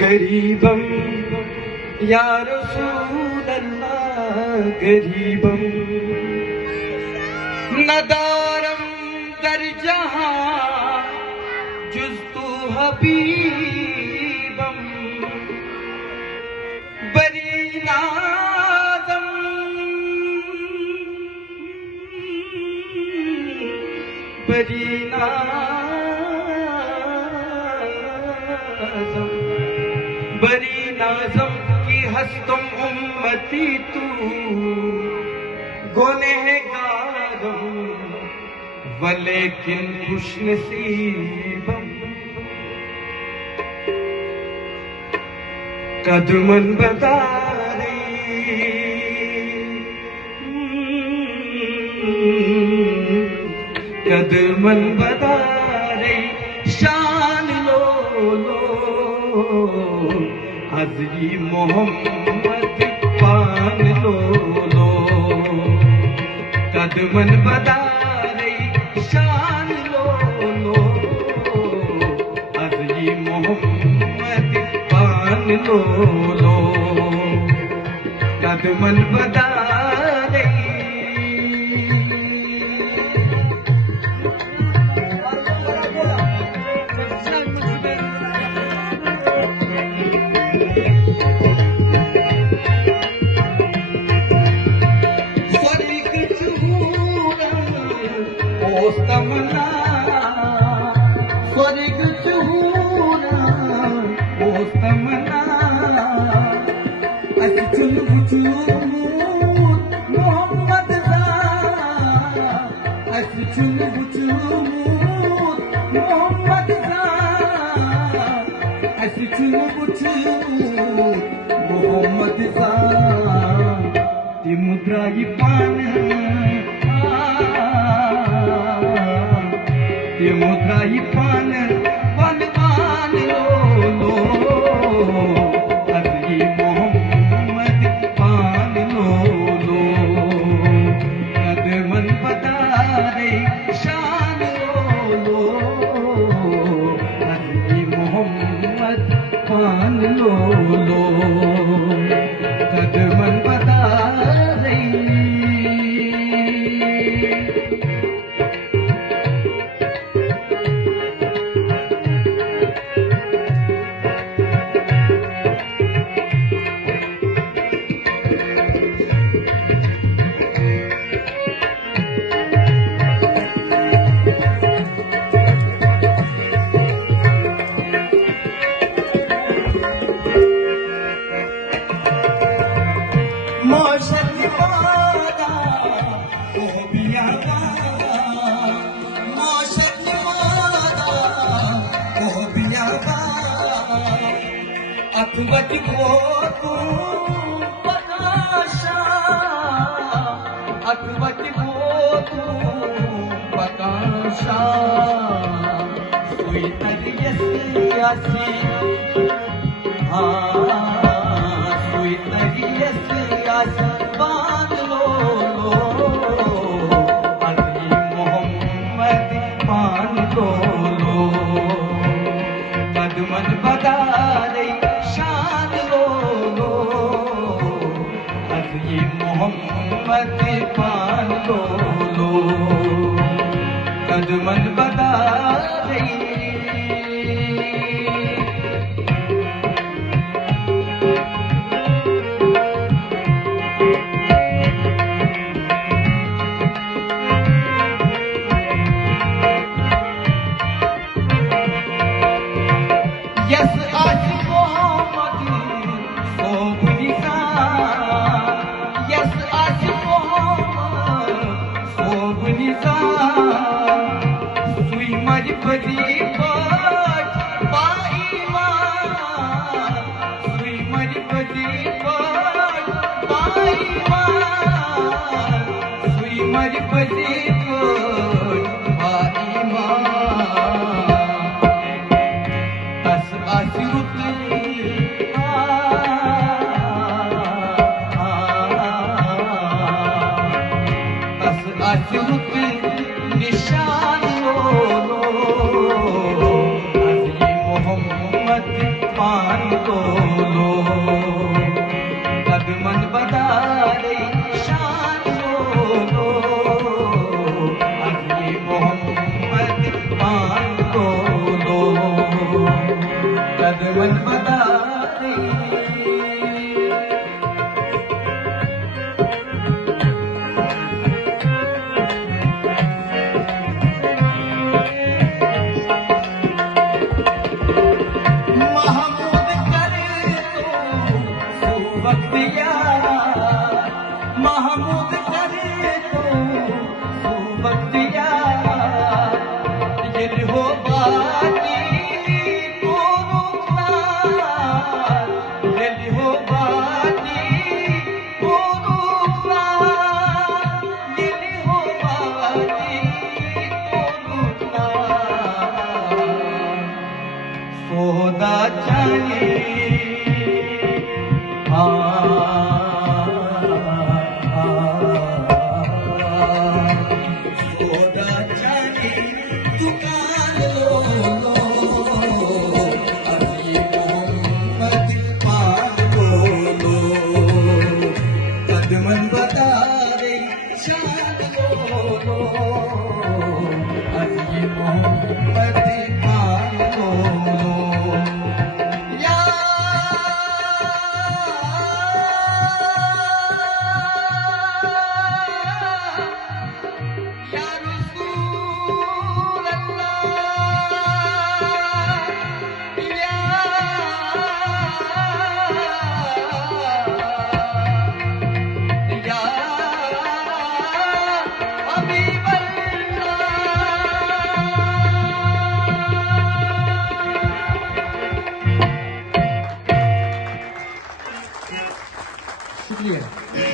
गरीबम या रसूल अल्लाह गरीबम नदारम दर जहां जुस्तु हबीबम बरी नाज़म बरी नाज़म बरी नाज़म की हस्तम उम्मती तू गुनहगारम वलेकिन खुशनसीबम कदमन बदारी कदमन बदारी शान लो लो हज़री मोहम्मद पान लो लो कदमन बदारी शान लो लो हज़री मोहम्मद पान लो लो कदमन बदारी तमन्ना स्वर्ग चूरा ओ तमन्ना अचुन बुचूर मोहम्मद सा अचुन बुचूर मोहम्मद सा अचुन बुचूर मोहम्मद सा ती मुद्राई पान ये मुद्राई पान वनवान लो लो हज़री मोहम्मद पान लो लो कदमन बदारे शान लो लो हज़री मोहम्मद पान लो लो कदमन बदारे अकबत को तू बकाशा अकबत को तू बकाशा सुई तरियसी हाँ सुई तरियसी बांध लो लो हज़री मोहम्मद पान लो लो कदमन बदारे शान लो लो हज़री मोहम्मद पान लो लो कदमन बदारे यस आज मोहम्मद सोब निज़ाम यस आज मोहम्मद सोब निज़ाम सुई मजबरी पाठ पाईमान सुई मजबरी पाठ पाईमान सुई मजबरी पाठ पाईमान निशान लो लो क्लियर